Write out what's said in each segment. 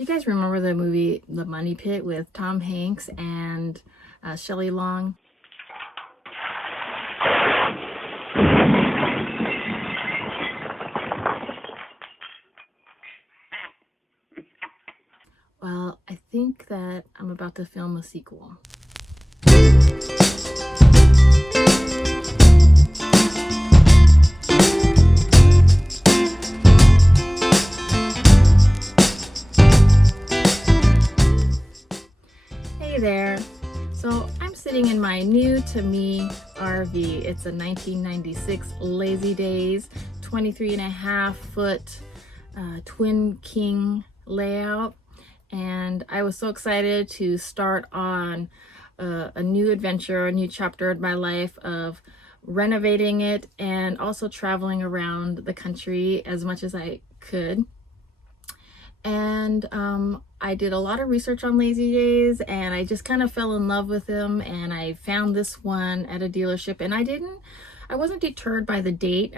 Do you guys remember the movie The Money Pit with Tom Hanks and Shelley Long? Well, I think that I'm about to film a sequel. Hey there. So I'm sitting in my new to me RV. It's a 1996 Lazy Daze 23.5-foot twin king layout. And I was so excited to start on a new adventure, a new chapter in my life of renovating it and also traveling around the country as much as I could. And I did a lot of research on Lazy Daze, and I just kind of fell in love with them, and I found this one at a dealership, and I wasn't deterred by the date,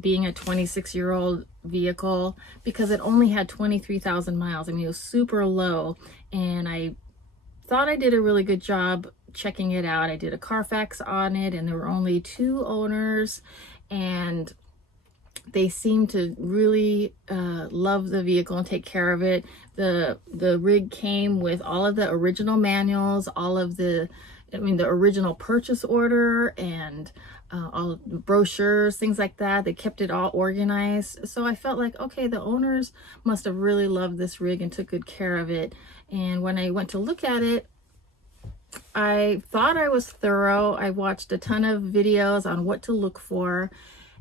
being a 26-year-old vehicle, because it only had 23,000 miles. I mean, it was super low, and I thought I did a really good job checking it out. I did a Carfax on it, and there were only 2 owners, and they seem to really love the vehicle and take care of it. The rig came with all of the original manuals, all of the original purchase order, and all the brochures, things like that. They kept it all organized. So I felt like, okay, the owners must have really loved this rig and took good care of it. And when I went to look at it, I thought I was thorough. I watched a ton of videos on what to look for,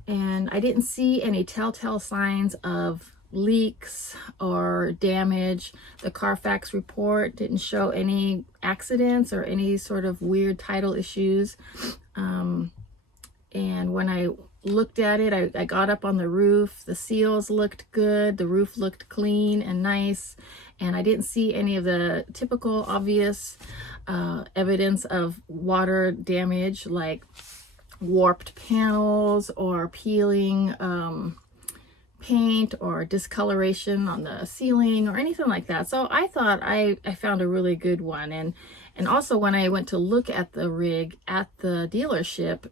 and I didn't see any telltale signs of leaks or damage. The Carfax report didn't show any accidents or any sort of weird title issues. And when I looked at it, I got up on the roof. The seals looked good. The roof looked clean and nice. And I didn't see any of the typical obvious evidence of water damage, like warped panels or peeling paint or discoloration on the ceiling or anything like that. So I thought I found a really good one. And also when I went to look at the rig at the dealership,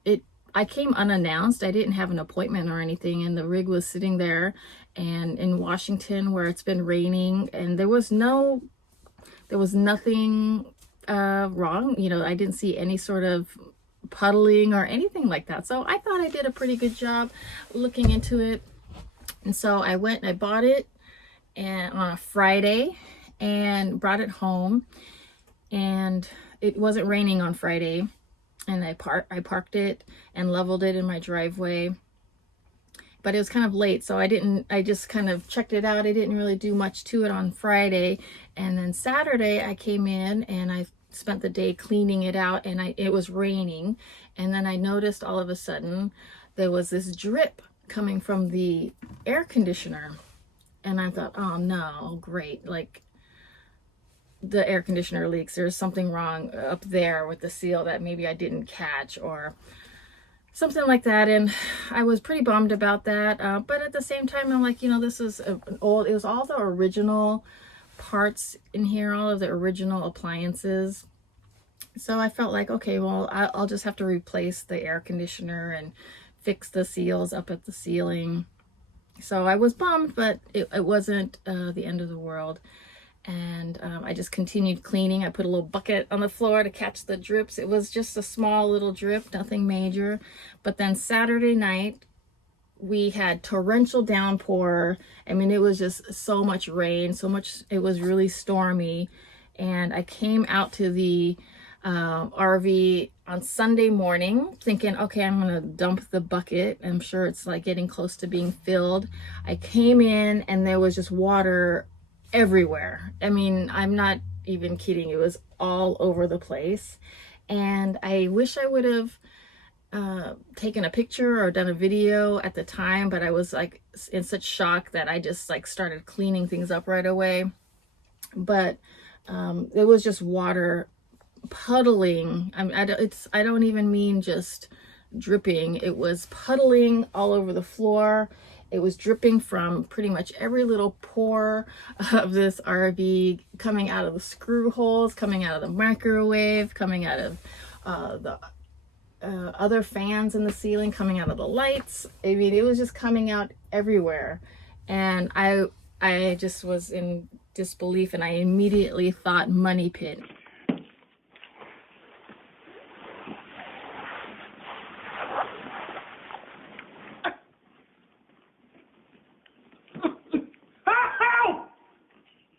I came unannounced. I didn't have an appointment or anything, and the rig was sitting there and in Washington where it's been raining, and there was nothing wrong. You know, I didn't see any sort of puddling or anything like that. So I thought I did a pretty good job looking into it. And so I went and I bought it on a Friday and brought it home, and it wasn't raining on Friday. And I parked it and leveled it in my driveway, but it was kind of late, so I just kind of checked it out. I didn't really do much to it on Friday. And then Saturday I came in and I spent the day cleaning it out, and it was raining. And then I noticed all of a sudden there was this drip coming from the air conditioner, and I thought, oh no, great, like the air conditioner leaks. There's something wrong up there with the seal that maybe I didn't catch or something like that. And I was pretty bummed about that. But at the same time, I'm like, this is it was all the original parts in here, all of the original appliances. So I felt like, okay, well, I'll just have to replace the air conditioner and fix the seals up at the ceiling. So I was bummed, but it wasn't the end of the world. And I just continued cleaning. I put a little bucket on the floor to catch the drips. It was just a small little drip, nothing major. But then Saturday night, we had torrential downpour. I mean, it was just so much rain, it was really stormy. And I came out to the RV on Sunday morning thinking, okay, I'm gonna dump the bucket. I'm sure it's like getting close to being filled. I came in and there was just water everywhere. I mean, I'm not even kidding. It was all over the place. And I wish I would have taken a picture or done a video at the time, but I was like in such shock that I just like started cleaning things up right away. But it was just water puddling. I don't even mean just dripping. It was puddling all over the floor, It was dripping from pretty much every little pore of this RV, coming out of the screw holes, coming out of the microwave, coming out of the other fans in the ceiling, coming out of the lights. I mean, it was just coming out everywhere. And I just was in disbelief, and I immediately thought money pit.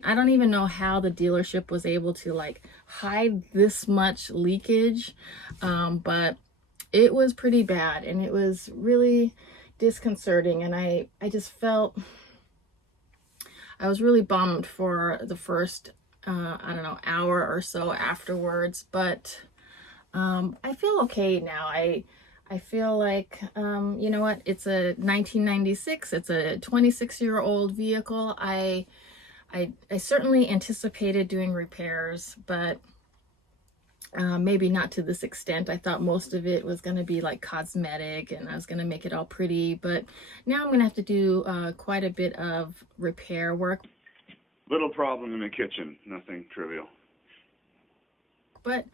I don't even know how the dealership was able to like hide this much leakage, but it was pretty bad, and it was really disconcerting. And I just felt, I was really bummed for the first, I don't know, hour or so afterwards, but I feel okay now. I feel like, you know what, it's a 1996, it's a 26-year-old vehicle. I certainly anticipated doing repairs, but maybe not to this extent. I thought most of it was going to be like cosmetic, and I was going to make it all pretty, but now I'm going to have to do quite a bit of repair work. Little problem in the kitchen, nothing trivial. But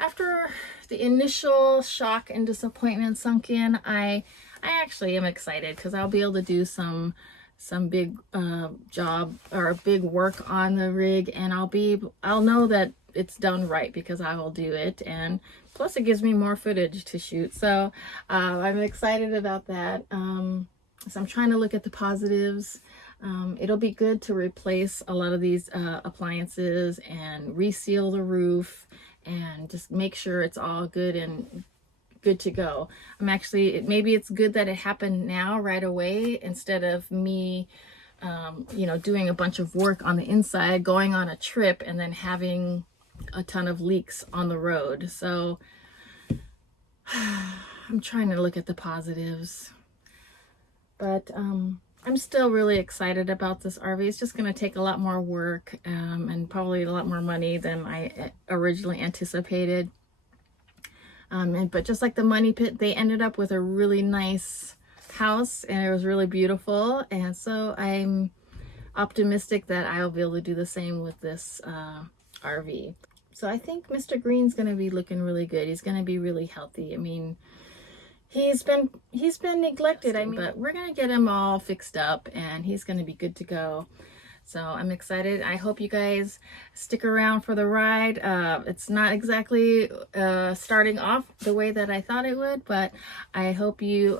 after the initial shock and disappointment sunk in, I actually am excited, because I'll be able to do some big job or big work on the rig, and I'll know that it's done right because I will do it, and plus it gives me more footage to shoot. So I'm excited about that. So I'm trying to look at the positives. It'll be good to replace a lot of these appliances and reseal the roof and just make sure it's all good and good to go. Maybe it's good that it happened now right away, instead of me you know, doing a bunch of work on the inside, going on a trip, and then having a ton of leaks on the road. So I'm trying to look at the positives, but I'm still really excited about this RV. It's just going to take a lot more work and probably a lot more money than I originally anticipated. But just like the money pit, they ended up with a really nice house, and it was really beautiful. And so I'm optimistic that I'll be able to do the same with this RV. So I think Mr. Green's going to be looking really good. He's going to be really healthy. I mean, he's been neglected, but we're going to get him all fixed up, and he's going to be good to go. So I'm excited. I hope you guys stick around for the ride. It's not exactly starting off the way that I thought it would, but I hope you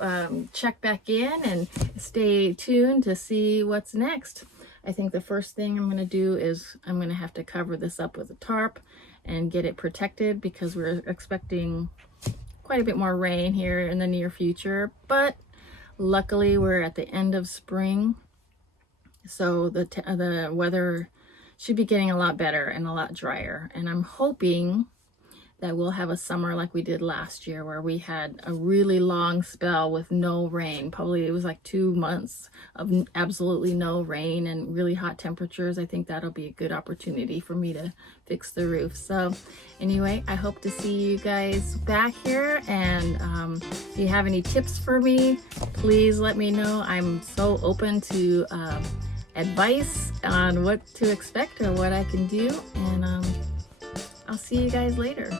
check back in and stay tuned to see what's next. I think the first thing I'm going to do is I'm going to have to cover this up with a tarp and get it protected, because we're expecting quite a bit more rain here in the near future. But luckily we're at the end of spring, so the weather should be getting a lot better and a lot drier. And I'm hoping that we'll have a summer like we did last year, where we had a really long spell with no rain. Probably it was like 2 months of absolutely no rain and really hot temperatures. I think that'll be a good opportunity for me to fix the roof. So anyway, I hope to see you guys back here, and if you have any tips for me, please let me know. I'm so open to advice on what to expect or what I can do, and I'll see you guys later.